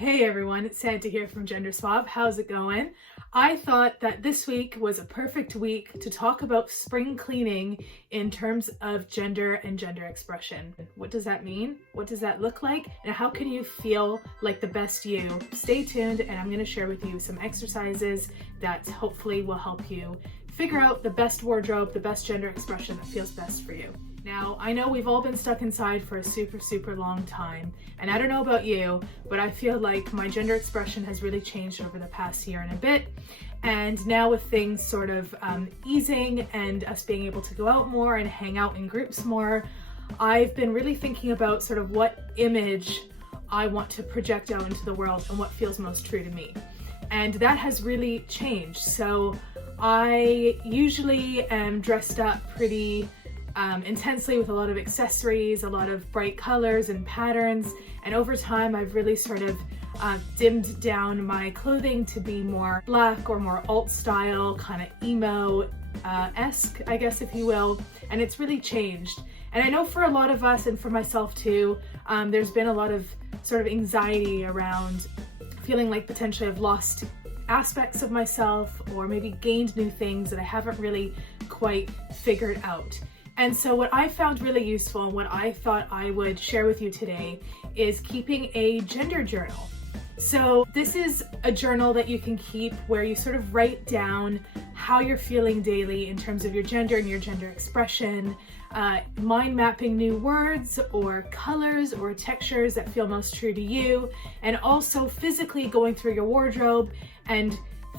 Hey everyone, it's Sad to hear from Gender Swap. How's it going? I thought that this week was a perfect week to talk about spring cleaning in terms of gender and gender expression. What does that mean? What does that look like? And how can you feel like the best you? Stay tuned and I'm going to share with you some exercises that hopefully will help you figure out the best wardrobe, the best gender expression that feels best for you. Now, I know we've all been stuck inside for a super long time, and I don't know about you, but I feel like my gender expression has really changed over the past year and a bit. And now with things sort of easing and us being able to go out more and hang out in groups more, I've been really thinking about sort of what image I want to project out into the world and what feels most true to me. And that has really changed. So I usually am dressed up pretty intensely with a lot of accessories, a lot of bright colors and patterns, and over time I've really sort of dimmed down my clothing to be more black or more alt style, kind of emo-esque, I guess, if you will, and it's really changed. And I know for a lot of us, and for myself too, there's been a lot of sort of anxiety around feeling like potentially I've lost aspects of myself or maybe gained new things that I haven't really quite figured out. And so what I found really useful and what I thought I would share with you today is keeping a gender journal. So this is a journal that you can keep where you sort of write down how you're feeling daily in terms of your gender and your gender expression, mind mapping new words or colors or textures that feel most true to you, and also physically going through your wardrobe and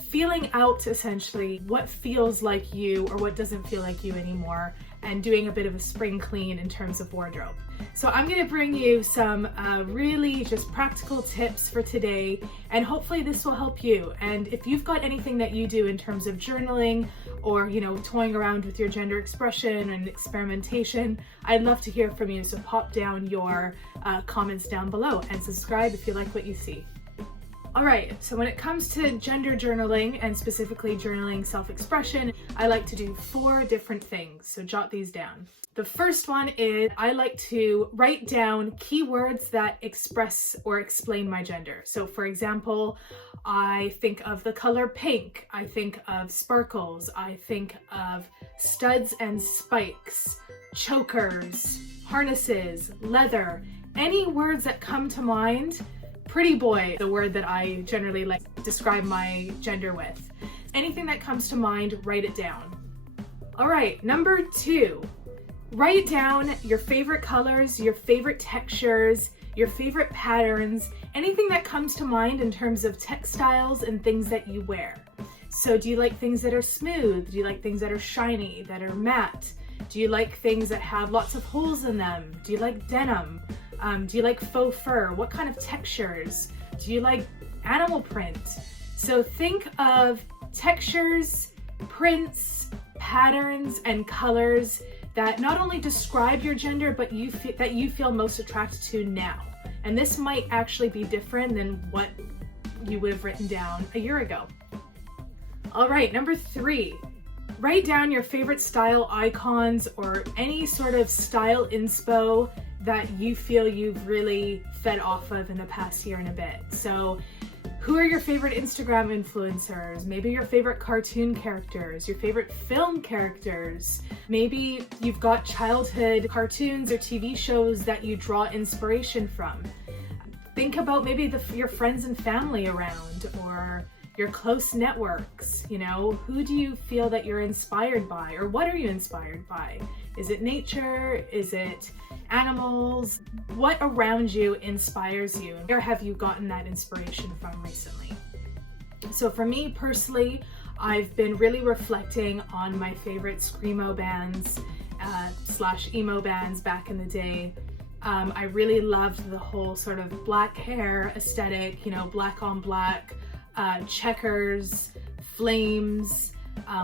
feeling out essentially what feels like you or what doesn't feel like you anymore, and doing a bit of a spring clean in terms of wardrobe. So I'm going to bring you some really just practical tips for today, and hopefully this will help you. And if you've got anything that you do in terms of journaling or, toying around with your gender expression and experimentation, I'd love to hear from you. So pop down your comments down below and subscribe if you like what you see. All right, so when it comes to gender journaling and specifically journaling self-expression, I like to do 4 different things, so jot these down. The first one is I like to write down keywords that express or explain my gender. So for example, I think of the color pink, I think of sparkles, I think of studs and spikes, chokers, harnesses, leather, any words that come to mind. Pretty boy, the word that I generally like to describe my gender with. Anything that comes to mind, write it down. All right, number 2, write down your favorite colors, your favorite textures, your favorite patterns, anything that comes to mind in terms of textiles and things that you wear. So do you like things that are smooth? Do you like things that are shiny, that are matte? Do you like things that have lots of holes in them? Do you like denim? Do you like faux fur? What kind of textures? Do you like animal print? So think of textures, prints, patterns, and colors that not only describe your gender, but that you feel most attracted to now. And this might actually be different than what you would have written down a year ago. All right, number 3. Write down your favorite style icons or any sort of style inspo that you feel you've really fed off of in the past year and a bit. So who are your favorite Instagram influencers? Maybe your favorite cartoon characters, your favorite film characters. Maybe you've got childhood cartoons or TV shows that you draw inspiration from. Think about maybe your friends and family around, or your close networks. Who do you feel that you're inspired by, or what are you inspired by? Is it nature? Is it animals? What around you inspires you? Where have you gotten that inspiration from recently? So for me personally, I've been really reflecting on my favorite screamo bands / emo bands back in the day. I really loved the whole sort of black hair aesthetic, black on black, checkers, flames,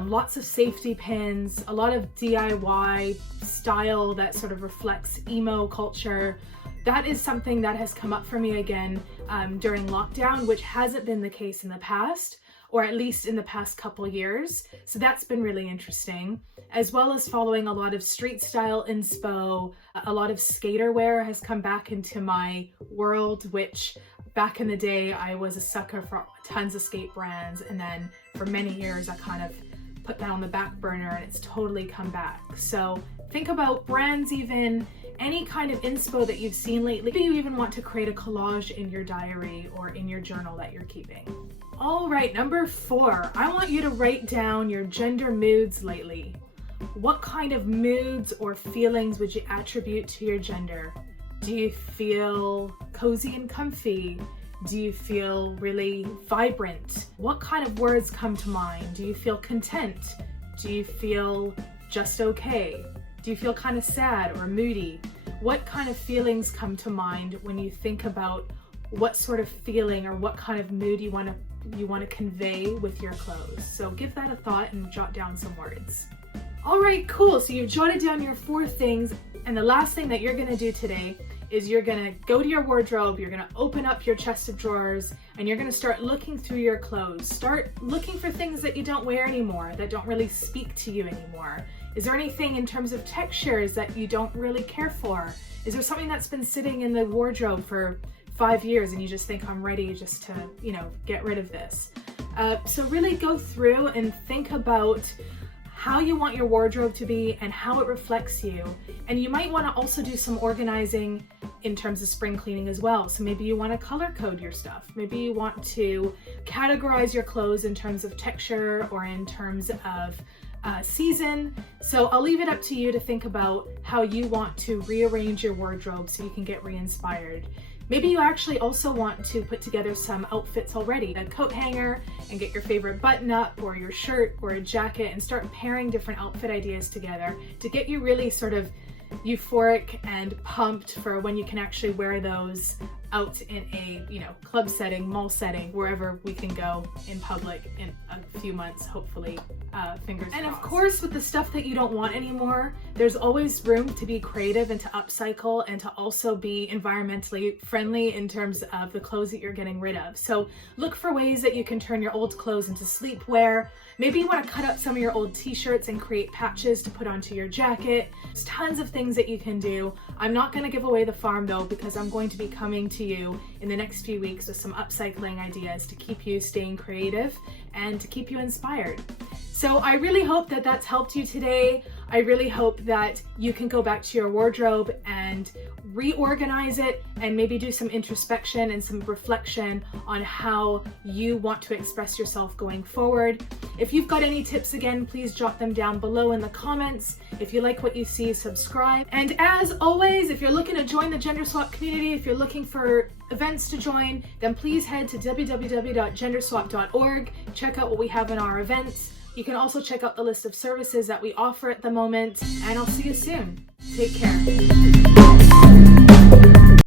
lots of safety pins, a lot of DIY style that sort of reflects emo culture. That is something that has come up for me again during lockdown, which hasn't been the case in the past, or at least in the past couple years. So that's been really interesting, as well as following a lot of street style inspo. A lot of skater wear has come back into my world, which back in the day, I was a sucker for tons of skate brands, and then for many years I kind of put that on the back burner, and it's totally come back. So think about brands, even any kind of inspo that you've seen lately. Maybe you even want to create a collage in your diary or in your journal that you're keeping. All right, number 4, I want you to write down your gender moods lately. What kind of moods or feelings would you attribute to your gender? Do you feel cozy and comfy? Do you feel really vibrant? What kind of words come to mind? Do you feel content? Do you feel just okay? Do you feel kind of sad or moody? What kind of feelings come to mind when you think about what sort of feeling or what kind of mood you want to convey with your clothes? So give that a thought and jot down some words. All right, cool. So you've jotted down your 4 things, and the last thing that you're going to do today is you're going to go to your wardrobe, you're going to open up your chest of drawers, and you're going to start looking through your clothes. Start looking for things that you don't wear anymore, that don't really speak to you anymore. Is there anything in terms of textures that you don't really care for? Is there something that's been sitting in the wardrobe for 5 years and you just think, I'm ready just to, get rid of this? So really go through and think about how you want your wardrobe to be and how it reflects you. And you might want to also do some organizing in terms of spring cleaning as well. So maybe you want to color code your stuff. Maybe you want to categorize your clothes in terms of texture or in terms of season. So I'll leave it up to you to think about how you want to rearrange your wardrobe so you can get re-inspired. Maybe you actually also want to put together some outfits already, a coat hanger, and get your favorite button up or your shirt or a jacket and start pairing different outfit ideas together to get you really sort of euphoric and pumped for when you can actually wear those out in a club setting, mall setting, wherever we can go in public in a few months, hopefully, fingers crossed. And of course, with the stuff that you don't want anymore, there's always room to be creative and to upcycle and to also be environmentally friendly in terms of the clothes that you're getting rid of. So look for ways that you can turn your old clothes into sleepwear. Maybe you want to cut up some of your old t-shirts and create patches to put onto your jacket. There's tons of things that you can do. I'm not going to give away the farm though, because I'm going to be coming to you in the next few weeks with some upcycling ideas to keep you staying creative and to keep you inspired. So I really hope that that's helped you today. I really hope that you can go back to your wardrobe and reorganize it and maybe do some introspection and some reflection on how you want to express yourself going forward. If you've got any tips, again, please jot them down below in the comments. If you like what you see, subscribe. And as always, if you're looking to join the Gender Swap community, if you're looking for events to join, then please head to www.genderswap.org. Check out what we have in our events. You can also check out the list of services that we offer at the moment, and I'll see you soon. Take care.